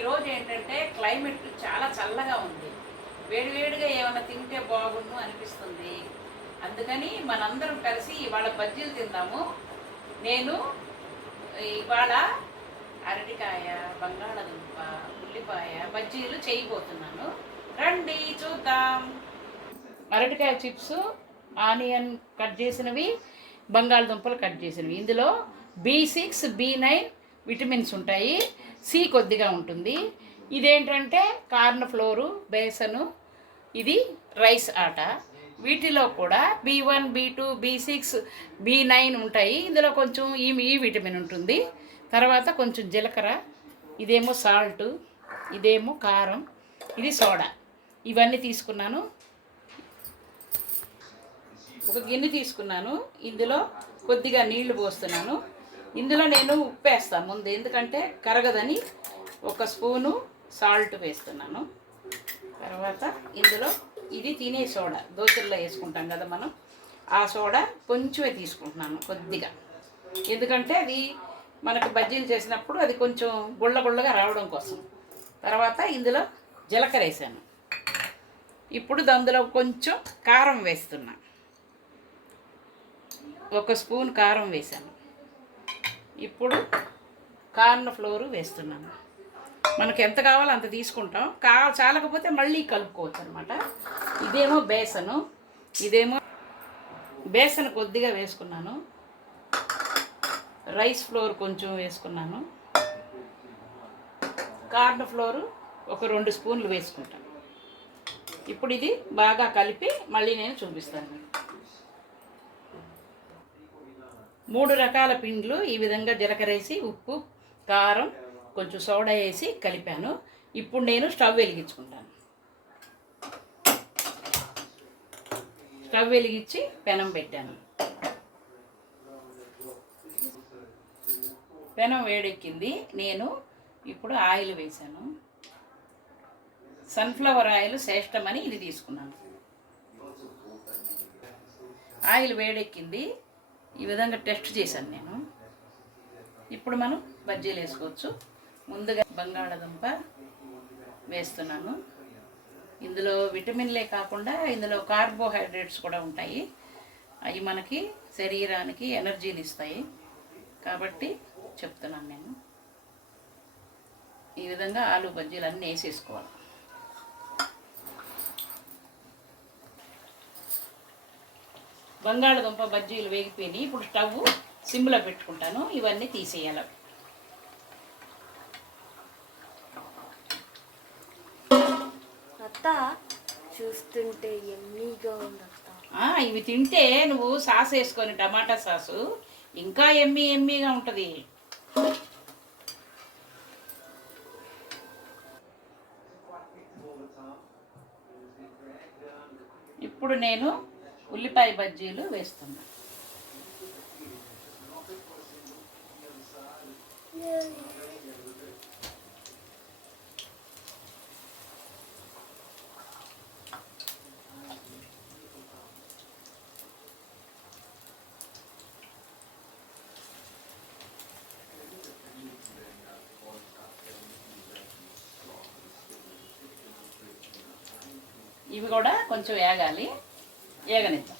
ఈరోజు ఏంటంటే క్లైమేట్ చాలా చల్లగా ఉంది. వేడివేడిగా ఏమైనా తింటే బాగుండు అనిపిస్తుంది. అందుకని మనందరం కలిసి ఇవాళ బజ్జీలు తిందాము. నేను ఇవాళ అరటికాయ, బంగాళదుంప, ఉల్లిపాయ బజ్జీలు చేయబోతున్నాను. రండి చూద్దాం. అరటికాయ చిప్స్, ఆనియన్ కట్ చేసినవి, బంగాళదుంపలు కట్ చేసినవి. ఇందులో B6, B9 విటమిన్స్ ఉంటాయి. సి కొద్దిగా ఉంటుంది. ఇదేంటంటే కార్న్ ఫ్లోరు, బేసను, ఇది రైస్ ఆట. వీటిలో కూడా B1, B2, B6, B9 ఉంటాయి. ఇందులో కొంచెం ఈ విటమిన్ ఉంటుంది. తర్వాత కొంచెం జీలకర్ర, ఇదేమో సాల్ట్, ఇదేమో కారం, ఇది సోడా. ఇవన్నీ తీసుకున్నాను. ఒక గిన్నె తీసుకున్నాను. ఇందులో కొద్దిగా నీళ్లు పోస్తున్నాను. ఇందులో నేను ఉప్పు వేస్తాను ముందు, ఎందుకంటే కరగదని. ఒక స్పూను సాల్ట్ వేస్తున్నాను. తర్వాత ఇందులో ఇది తినే సోడా, దోశల్లో వేసుకుంటాం కదా మనం, ఆ సోడా కొంచెమే తీసుకుంటున్నాను కొద్దిగా, ఎందుకంటే అది మనకు బజ్జీలు చేసినప్పుడు అది కొంచెం గుళ్ళ గుళ్ళగా రావడం కోసం. తర్వాత ఇందులో జీలకర్ర వేసాను. ఇప్పుడు అందులో కొంచెం కారం వేస్తున్నా. ఒక స్పూన్ కారం వేసాను. ఇప్పుడు కార్న్ ఫ్లోరు వేస్తున్నాను. మనకు ఎంత కావాలో అంత తీసుకుంటాం. చాలకపోతే మళ్ళీ కలుపుకోవచ్చు అనమాట. ఇదేమో బేసను, ఇదేమో బేసన్ కొద్దిగా వేసుకున్నాను. రైస్ ఫ్లోర్ కొంచెం వేసుకున్నాను. కార్న్ ఫ్లోరు ఒక 2 స్పూన్లు వేసుకుంటాను. ఇప్పుడు ఇది బాగా కలిపి మళ్ళీ నేను చూపిస్తాను. 3 రకాల పిండ్లు ఈ విధంగా జీలకర్ర వేసి, ఉప్పు, కారం, కొంచెం సోడా వేసి కలిపాను. ఇప్పుడు నేను స్టవ్ వెలిగించుకుంటాను. స్టవ్ వెలిగించి పెనం పెట్టాను. పెనం వేడెక్కింది. నేను ఇప్పుడు ఆయిల్ వేసాను. సన్ఫ్లవర్ ఆయిల్ శ్రేష్టమని ఇది తీసుకున్నాను. ఆయిల్ వేడెక్కింది. ఈ విధంగా టెస్ట్ చేశాను నేను. ఇప్పుడు మనం బజ్జీలు వేసుకోవచ్చు. ముందుగా బంగాళదుంప వేస్తున్నాను. ఇందులో విటమిన్లే కాకుండా ఇందులో కార్బోహైడ్రేట్స్ కూడా ఉంటాయి. అవి మనకి శరీరానికి ఎనర్జీని ఇస్తాయి కాబట్టి చెప్తున్నాను నేను. ఈ విధంగా ఆలు బజ్జీలు అన్నీ వేసేసుకోవాలి. బంగాళదుంప బజ్జీలు వేగిపోయినాయి. ఇప్పుడు స్టవ్ సిమ్లో పెట్టుకుంటాను. ఇవన్నీ తీసేయాలి. అత్త చూస్తుంటే ఎమ్మీగా ఉంది అత్త. ఇవి తింటే నువ్వు సాస్ వేసుకొని, టమాటా సాసు, ఇంకా ఎమ్మీగా ఉంటుంది. ఇప్పుడు నేను ఉల్లిపాయ బజ్జీలు వేస్తున్నా. ఇవి కూడా కొంచెం వేగాలి, వేగనిద్దాం.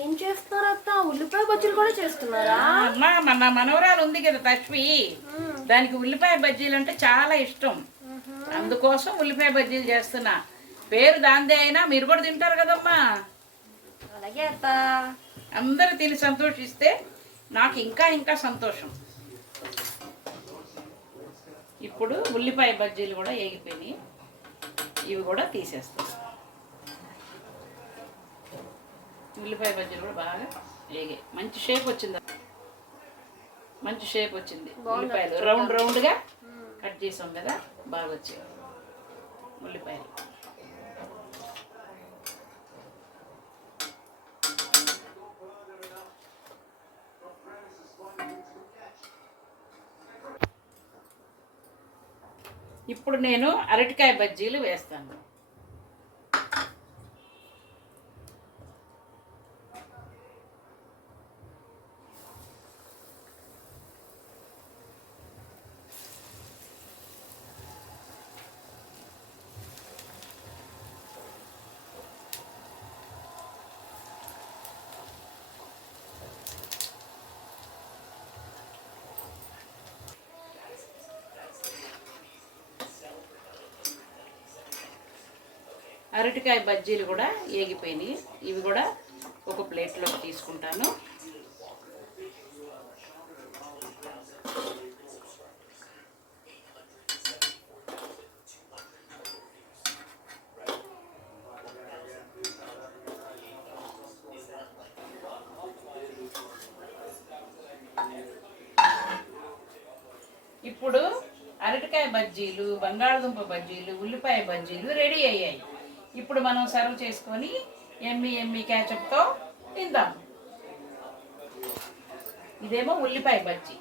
ఏం చేస్తున్నారు అత్త? ఉల్లిపాయ బజ్జీలు కూడా చేస్తున్నారా? మన మనవరాలు ఉంది కదా తష్వి, దానికి ఉల్లిపాయ బజ్జీలు అంటే చాలా ఇష్టం. అందుకోసం ఉల్లిపాయ బజ్జీలు చేస్తున్నా. పేరు దాందే అయినా మీరు కూడా తింటారు కదమ్మా. అలాగే అత్త. అందరూ తిని సంతోషిస్తే నాకు ఇంకా సంతోషం. ఇప్పుడు ఉల్లిపాయ బజ్జీలు కూడా వేగిపోయినాయి. ఇవి కూడా తీసేస్తాం. ఉల్లిపాయ బజ్జీలు కూడా బాగా వేగాయి. మంచి షేప్ వచ్చింది. ఉల్లిపాయలు రౌండ్గా కట్ చేసాం కదా, బాగా వచ్చాయి ఉల్లిపాయలు. ఇప్పుడు నేను అరటికాయ బజ్జీలు వేస్తాను. అరటికాయ బజ్జీలు కూడా ఏగిపోయినాయి. ఇవి కూడా ఒక ప్లేట్లోకి తీసుకుంటాను. ఇప్పుడు అరటికాయ బజ్జీలు, బంగాళదుంప బజ్జీలు, ఉల్లిపాయ బజ్జీలు రెడీ అయ్యాయి. ఇప్పుడు మనం సర్వ్ చేసుకొని ఎమ్మి క్యాచప్తో తిందాం. ఇదేమో ఉల్లిపాయ బజ్జీ,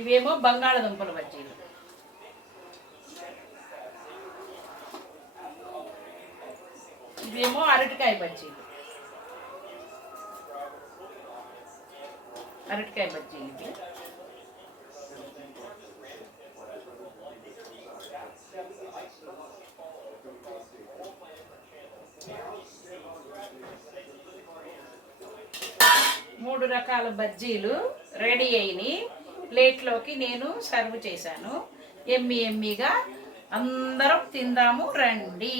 ఇవేమో బంగాళదుంపల బజ్జీలు. ఇవేమో అరటికాయ బజ్జీలు, అరటికాయ బజ్జీలు ఇవి. మూడు రకాల బజ్జీలు రెడీ అయినాయి. ప్లేట్లోకి నేను సర్వ్ చేశాను. ఎమ్మిగా అందరం తిందాము రండి.